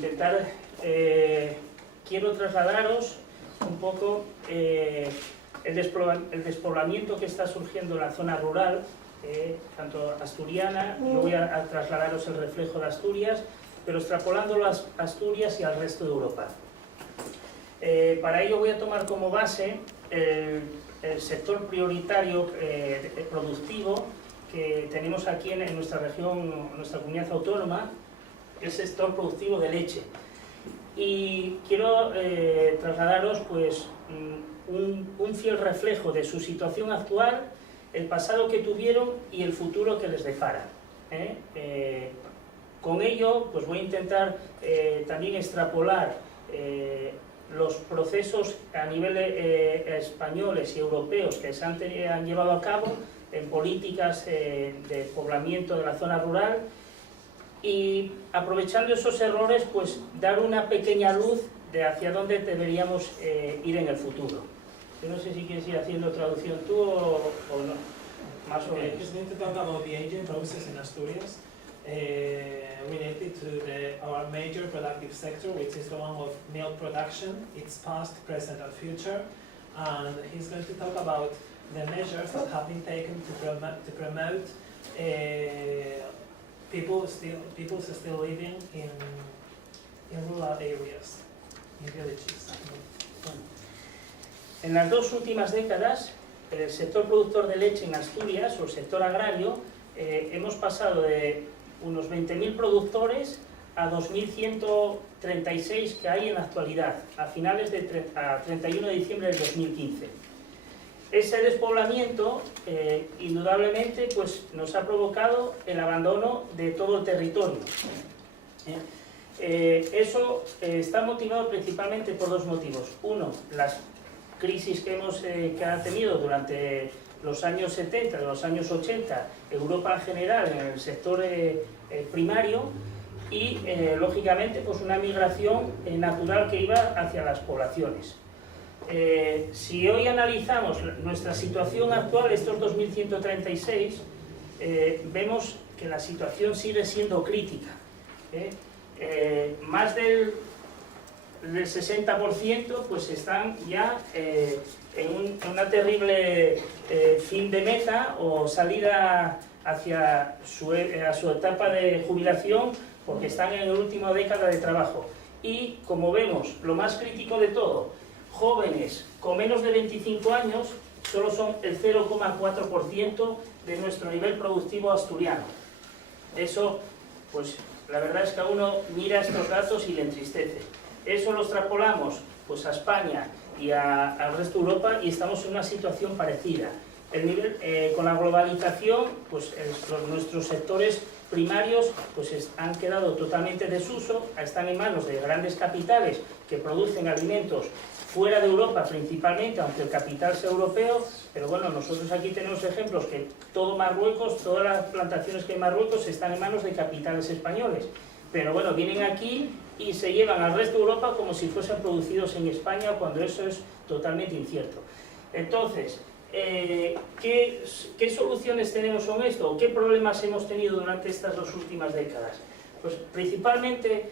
intentar, quiero trasladaros un poco el despoblamiento que está surgiendo en la zona rural, tanto asturiana. Yo voy a trasladaros el reflejo de Asturias, pero extrapolándolo a Asturias y al resto de Europa. Para ello voy a tomar como base el sector prioritario productivo que tenemos aquí en nuestra región, nuestra comunidad autónoma, el sector productivo de leche. Y quiero trasladaros pues, un fiel reflejo de su situación actual, el pasado que tuvieron y el futuro que les depara. Con ello pues voy a intentar también extrapolar los procesos a nivel españoles y europeos que se han llevado a cabo en políticas de poblamiento de la zona rural, y aprovechando esos errores pues dar una pequeña luz de hacia dónde deberíamos ir en el futuro. Yo no sé si quieres ir haciendo traducción tú o no, más o menos. Just need to talk about the aging process in Asturias related to our major productive sector, which is the one of milk production, its past, present and future. And he's going to talk about the measures that have been taken to promote people still living in rural areas, in villages. En las dos últimas décadas, el sector productor de leche en Asturias, o el sector agrario, hemos pasado de unos 20.000 productores a 2.136 que hay en la actualidad, a finales de a 31 de diciembre del 2015. Ese despoblamiento, indudablemente, pues, nos ha provocado el abandono de todo el territorio. Eso está motivado principalmente por dos motivos. Uno, las crisis que ha tenido durante los años 70, los años 80, Europa en general, en el sector primario, y lógicamente pues una migración natural que iba hacia las poblaciones. Si hoy analizamos nuestra situación actual, estos 2.136, vemos que la situación sigue siendo crítica. Más del 60% pues están ya en una terrible fin de meta o salida hacia su etapa de jubilación, porque están en la última década de trabajo. Y como vemos, lo más crítico de todo, jóvenes con menos de 25 años solo son el 0,4% de nuestro nivel productivo asturiano. Eso, pues la verdad es que a uno mira estos datos y le entristece. Eso lo extrapolamos pues, a España y al resto de Europa y estamos en una situación parecida. El nivel, con la globalización, pues nuestros sectores primarios pues, han quedado totalmente desuso, están en manos de grandes capitales que producen alimentos fuera de Europa principalmente, aunque el capital sea europeo, pero bueno, nosotros aquí tenemos ejemplos que todo Marruecos, todas las plantaciones que hay en Marruecos están en manos de capitales españoles, pero bueno, vienen aquí y se llevan al resto de Europa como si fuesen producidos en España, cuando eso es totalmente incierto. Entonces, ¿qué soluciones tenemos con esto? ¿O qué problemas hemos tenido durante estas dos últimas décadas? Pues principalmente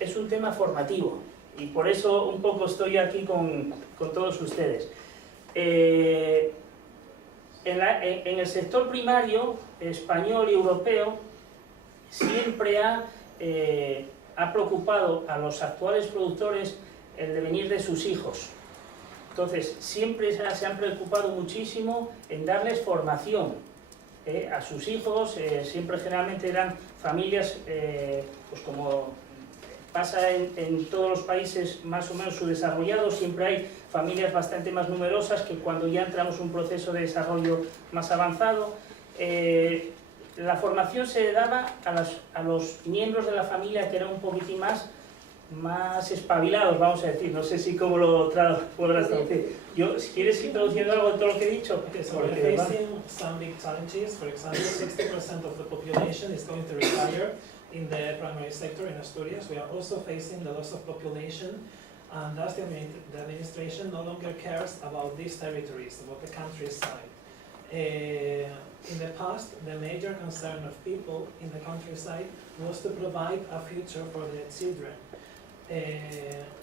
es un tema formativo, y por eso un poco estoy aquí con todos ustedes. En el sector primario español y europeo siempre ha preocupado a los actuales productores el devenir de sus hijos. Entonces, siempre se han preocupado muchísimo en darles formación a sus hijos. Siempre generalmente eran familias, pues como pasa en todos los países más o menos subdesarrollados, siempre hay familias bastante más numerosas que cuando ya entramos en un proceso de desarrollo más avanzado. La formación se daba a los miembros de la familia que eran un poquitín más espabilados, vamos a decir. No sé si cómo lo podrás traducir. Yo, si quieres ir traduciendo algo de todo lo que he dicho. Okay, so we're facing some big challenges. For example, 60% of the population is going to retire in the primary sector in Asturias. We are also facing the loss of population, and thus the administration no longer cares about these territories, about the countryside. In the past, the major concern of people in the countryside was to provide a future for their children.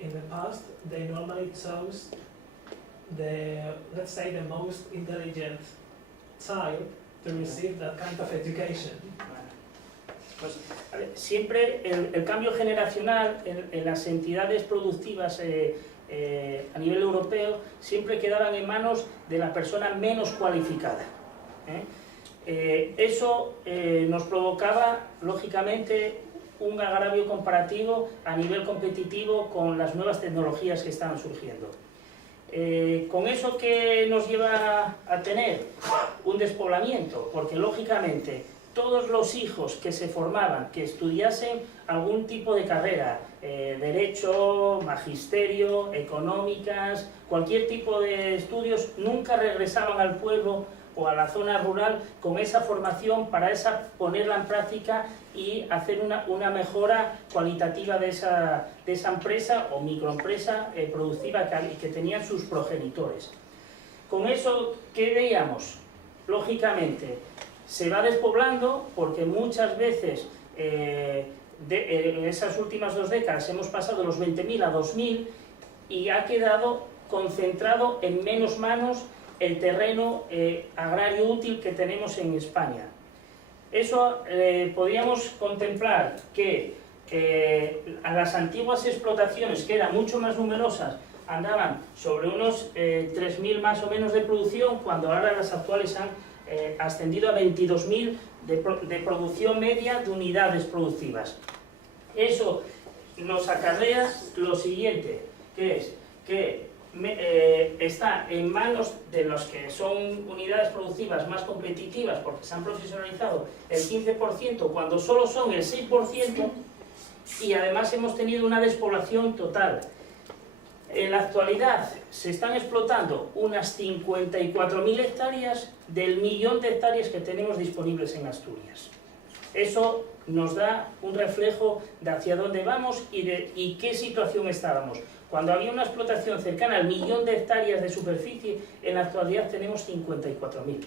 In the past, they normally chose let's say, the most intelligent child to receive that kind of education. Pues, a ver, siempre el cambio generacional en las entidades productivas a nivel europeo siempre quedaban en manos de la persona menos cualificada. Eso nos provocaba, lógicamente, un agravio comparativo a nivel competitivo con las nuevas tecnologías que estaban surgiendo. Con eso que nos lleva a tener un despoblamiento, porque lógicamente todos los hijos que se formaban, que estudiasen algún tipo de carrera, derecho, magisterio, económicas, cualquier tipo de estudios, nunca regresaban al pueblo o a la zona rural con esa formación para ponerla en práctica y hacer una mejora cualitativa de esa empresa o microempresa productiva que tenían sus progenitores. Con eso, ¿qué veíamos? Lógicamente, se va despoblando porque muchas veces en esas últimas 2 décadas hemos pasado de los 20.000 a 2.000 y ha quedado concentrado en menos manos el terreno agrario útil que tenemos en España. Eso podríamos contemplar que a las antiguas explotaciones, que eran mucho más numerosas, andaban sobre unos 3.000 más o menos de producción, cuando ahora las actuales han ascendido a 22.000 de producción media de unidades productivas. Eso nos acarrea lo siguiente, que es que está en manos de los que son unidades productivas más competitivas porque se han profesionalizado el 15% cuando solo son el 6% y además hemos tenido una despoblación total. En la actualidad se están explotando unas 54.000 hectáreas del 1.000.000 de hectáreas que tenemos disponibles en Asturias. Eso nos da un reflejo de hacia dónde vamos y qué situación estábamos. Cuando había una explotación cercana al 1.000.000 de hectáreas de superficie, en la actualidad tenemos 54.000.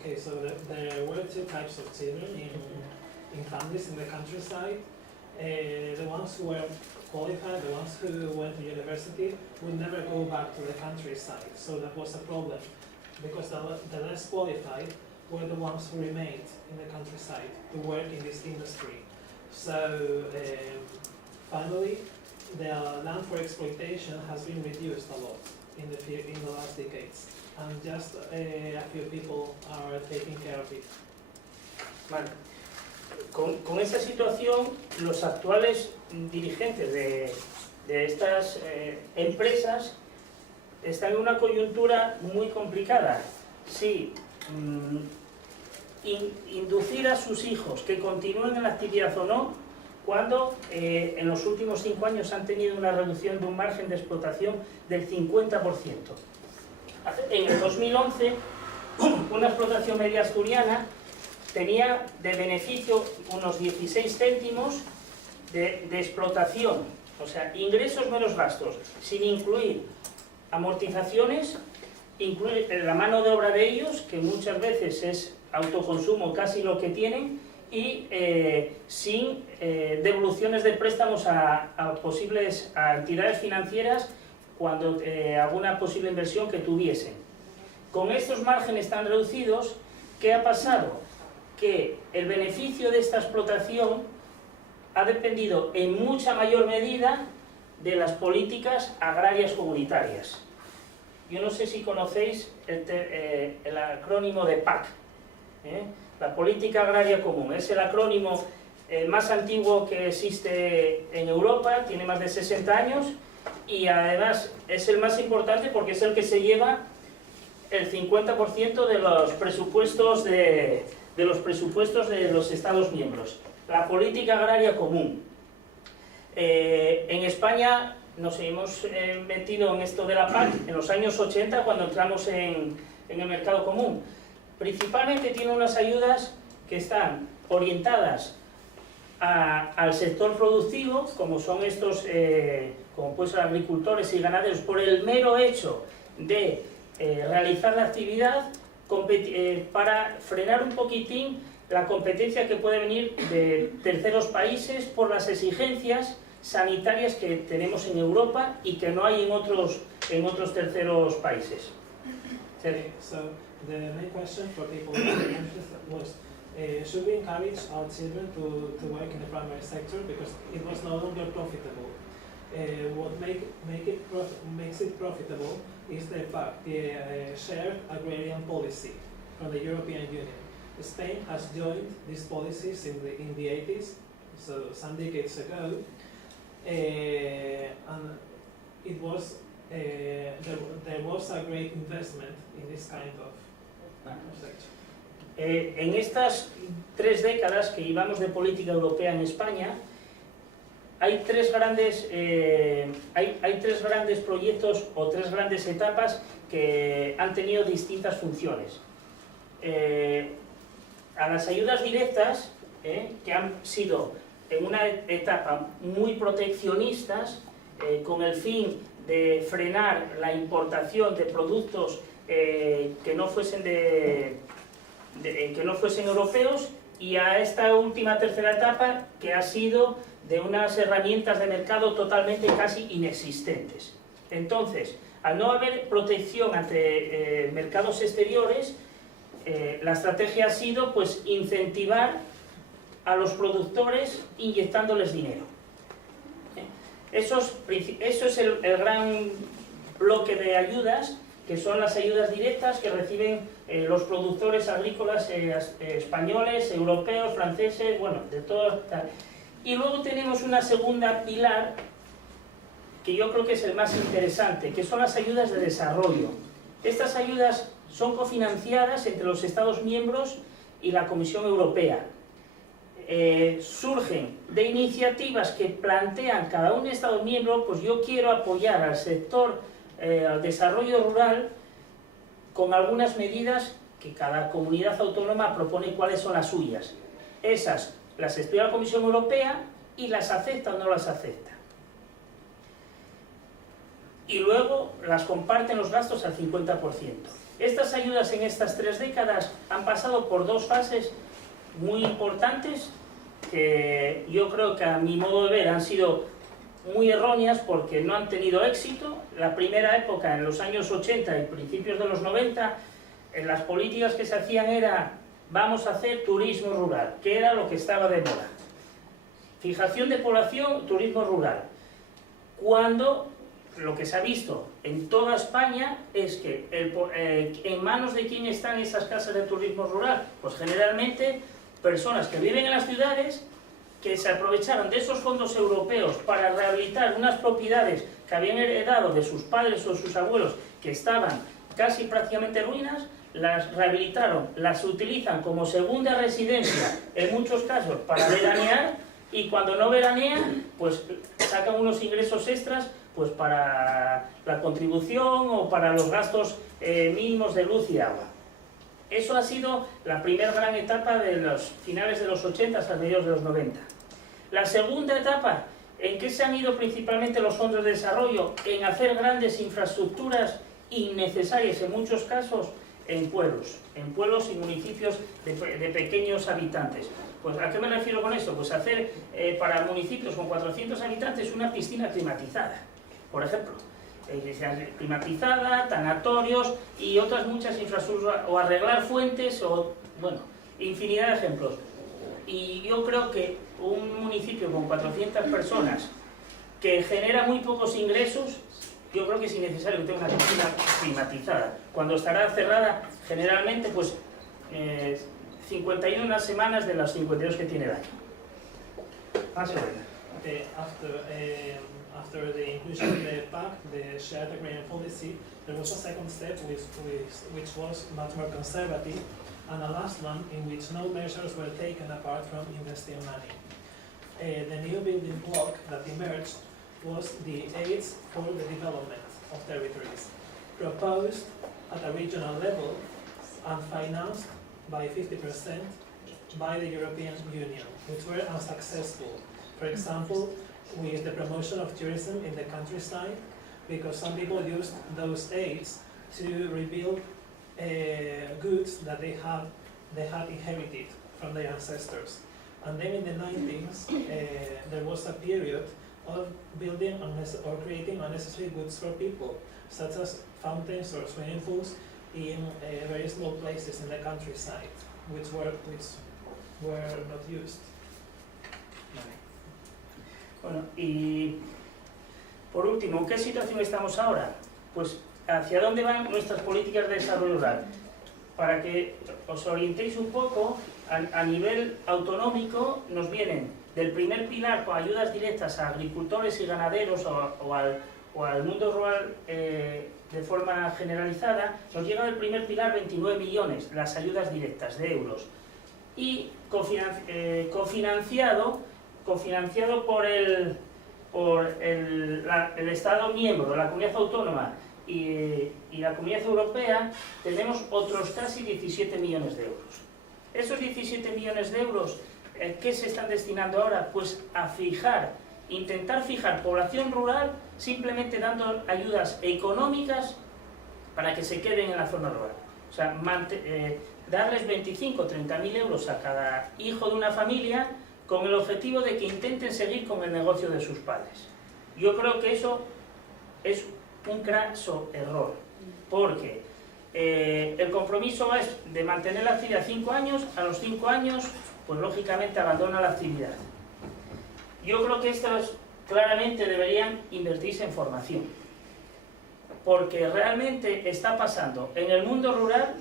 Okay, so there were 2 types of children in families in the countryside. The ones who were qualified, the ones who went to university, would never go back to the countryside. So that was a problem, because the less qualified were the ones who remained in the countryside to work in this industry. So finally, the land for exploitation has been reduced a lot in the last decades, and just a few people are taking care of it. Vale. Con esa situación, los actuales dirigentes de estas empresas están en una coyuntura muy complicada. Sí, inducir a sus hijos que continúen en la actividad o no, cuando en los últimos 5 años han tenido una reducción de un margen de explotación del 50%. En el 2011, una explotación media asturiana tenía de beneficio unos 16 céntimos de explotación, o sea, ingresos menos gastos, sin incluir amortizaciones, incluir la mano de obra de ellos, que muchas veces es autoconsumo casi lo que tienen, y sin devoluciones de préstamos a entidades financieras cuando alguna posible inversión que tuviesen. Con estos márgenes tan reducidos, ¿qué ha pasado? Que el beneficio de esta explotación ha dependido en mucha mayor medida de las políticas agrarias comunitarias. Yo no sé si conocéis el acrónimo de PAC, la Política Agraria Común. Es el acrónimo más antiguo que existe en Europa, tiene más de 60 años y además es el más importante porque es el que se lleva el 50% de los presupuestos de los Estados miembros. La Política Agraria Común. En España nos hemos metido en esto de la PAC en los años 80 cuando entramos en el mercado común. Principalmente tiene unas ayudas que están orientadas al sector productivo, como son estos, como pueden ser agricultores y ganaderos, por el mero hecho de realizar la actividad, para frenar un poquitín la competencia que puede venir de terceros países por las exigencias sanitarias que tenemos en Europa y que no hay en otros terceros países. Okay, so the main question for people in the interest was, should we encourage our children to work in the primary sector because it was no longer profitable? What makes it profitable is the shared agrarian policy from the European Union. Spain has joined these policies in the 80s, so some decades ago, and it was there was a great investment in this kind of sector. En estas 3 décadas que llevamos de política europea en España, hay tres grandes proyectos o 3 grandes etapas que han tenido distintas funciones. A las ayudas directas, que han sido en una etapa muy proteccionistas, con el fin de frenar la importación de productos que no fuesen europeos, y a esta última tercera etapa que ha sido de unas herramientas de mercado totalmente casi inexistentes. Entonces, al no haber protección ante mercados exteriores, la estrategia ha sido pues incentivar a los productores inyectándoles dinero. Eso es el gran bloque de ayudas, que son las ayudas directas que reciben los productores agrícolas españoles, europeos, franceses, bueno, de todo. Y luego tenemos una segunda pilar, que yo creo que es el más interesante, que son las ayudas de desarrollo. Estas ayudas son cofinanciadas entre los Estados miembros y la Comisión Europea. Surgen de iniciativas que plantean cada un Estado miembro, pues yo quiero apoyar al sector, al desarrollo rural, con algunas medidas que cada comunidad autónoma propone cuáles son las suyas. Esas las estudia la Comisión Europea y las acepta o no las acepta. Y luego las comparten los gastos al 50%. Estas ayudas en estas 3 décadas han pasado por 2 fases muy importantes, que yo creo que a mi modo de ver han sido muy erróneas porque no han tenido éxito. La primera época, en los años 80 y principios de los 90, las políticas que se hacían era: vamos a hacer turismo rural, que era lo que estaba de moda. Fijación de población, turismo rural. Cuando lo que se ha visto en toda España es que en manos de quién están esas casas de turismo rural, pues generalmente personas que viven en las ciudades, que se aprovecharon de esos fondos europeos para rehabilitar unas propiedades que habían heredado de sus padres o sus abuelos, que estaban casi prácticamente ruinas, las rehabilitaron, las utilizan como segunda residencia, en muchos casos para veranear, y cuando no veranean, pues sacan unos ingresos extras pues para la contribución o para los gastos mínimos de luz y agua. Eso ha sido la primera gran etapa de los finales de los 80 hasta mediados de los 90. La segunda etapa, ¿en qué se han ido principalmente los fondos de desarrollo? En hacer grandes infraestructuras innecesarias en muchos casos en pueblos y municipios de pequeños habitantes. Pues ¿a qué me refiero con esto? Pues hacer para municipios con 400 habitantes una piscina climatizada, por ejemplo. Climatizada, tanatorios y otras muchas infraestructuras, o arreglar fuentes, o bueno, infinidad de ejemplos. Y yo creo que un municipio con 400 personas que genera muy pocos ingresos, yo creo que es innecesario que tenga una piscina climatizada, cuando estará cerrada generalmente pues 51 semanas de las 52 que tiene el año. Más o menos. After the inclusion of the PAC, the shared agrarian policy, there was a second step which was much more conservative, and a last one in which no measures were taken apart from investing money. The new building block that emerged was the aids for the development of territories, proposed at a regional level and financed by 50% by the European Union, which were unsuccessful. For example, with the promotion of tourism in the countryside, because some people used those aids to rebuild goods that they had inherited from their ancestors. And then in the 90s, there was a period of building or creating unnecessary goods for people, such as fountains or swimming pools in very small places in the countryside, which were not used. Bueno, y por último, ¿en qué situación estamos ahora? Pues hacia dónde van nuestras políticas de desarrollo rural. Para que os orientéis un poco, a nivel autonómico nos vienen del primer pilar con ayudas directas a agricultores y ganaderos o al mundo rural de forma generalizada, nos llega del primer pilar 29 millones, las ayudas directas de euros. Y cofinanciado por el Estado miembro, la comunidad autónoma y la comunidad europea, tenemos otros casi 17 millones de euros. Esos 17 millones de euros, ¿qué se están destinando ahora? Pues a intentar fijar población rural simplemente dando ayudas económicas para que se queden en la zona rural. O sea, darles 25 o 30.000 euros a cada hijo de una familia con el objetivo de que intenten seguir con el negocio de sus padres. Yo creo que eso es un craso error, porque el compromiso es de mantener la actividad 5 años, a los 5 años, pues lógicamente abandona la actividad. Yo creo que estos claramente deberían invertirse en formación, porque realmente está pasando en el mundo rural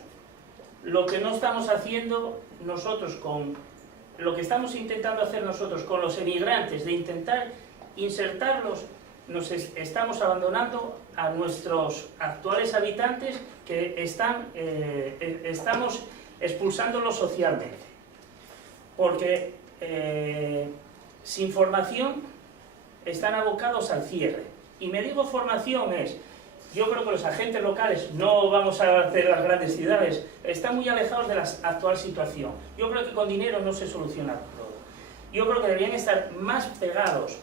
lo que no estamos haciendo nosotros lo que estamos intentando hacer nosotros con los emigrantes, de intentar insertarlos, nos estamos abandonando a nuestros actuales habitantes que estamos expulsándolos socialmente. Porque sin formación están abocados al cierre. Y me digo formación yo creo que los agentes locales, no vamos a hacer las grandes ciudades, están muy alejados de la actual situación. Yo creo que con dinero no se soluciona todo. Yo creo que deberían estar más pegados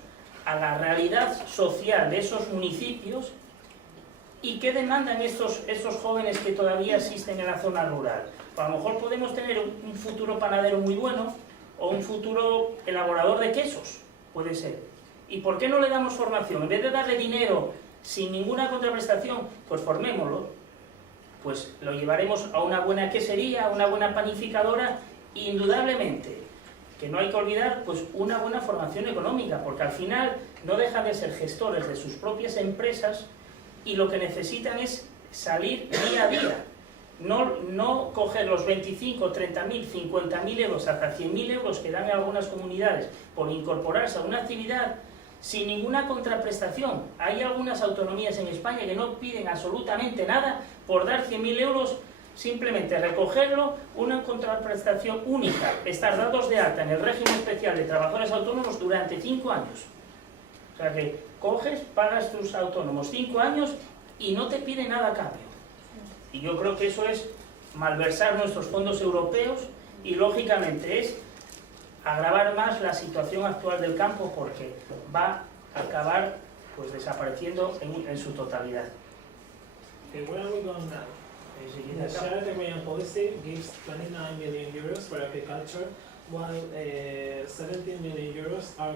a la realidad social de esos municipios y qué demandan estos jóvenes que todavía existen en la zona rural. Pues a lo mejor podemos tener un futuro panadero muy bueno o un futuro elaborador de quesos, puede ser. ¿Y por qué no le damos formación? En vez de darle dinero sin ninguna contraprestación, pues formémoslo, pues lo llevaremos a una buena quesería, a una buena panificadora, indudablemente, que no hay que olvidar, pues una buena formación económica, porque al final no dejan de ser gestores de sus propias empresas y lo que necesitan es salir día a día, no coger los 25, 30.000, 50.000 euros, hasta 100.000 euros que dan en algunas comunidades por incorporarse a una actividad sin ninguna contraprestación. Hay algunas autonomías en España que no piden absolutamente nada por dar 100.000 euros, simplemente recogerlo, una contraprestación única, estar dados de alta en el régimen especial de trabajadores autónomos durante 5 años. O sea que coges, pagas tus autónomos 5 años y no te piden nada a cambio. Y yo creo que eso es malversar nuestros fondos europeos y lógicamente es agravar más la situación actual del campo, porque va a acabar pues desapareciendo en su totalidad. Okay, where are we going now? The shared agrarian policy gives 29 million euros for agriculture, while 17 million euros are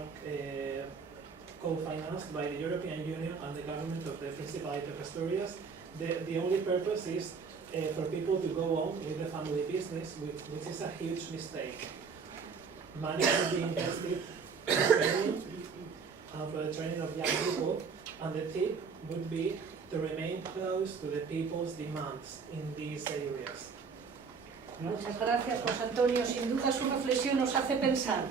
co-financed by the European Union and the government of the Principality of Asturias. The only purpose is for people to go on with the family business, which is a huge mistake. Money should be invested in training and for the training of young people, and the tip would be to remain close to the people's demands in these areas. Muchas gracias, José Antonio. Sin duda su reflexión nos hace pensar.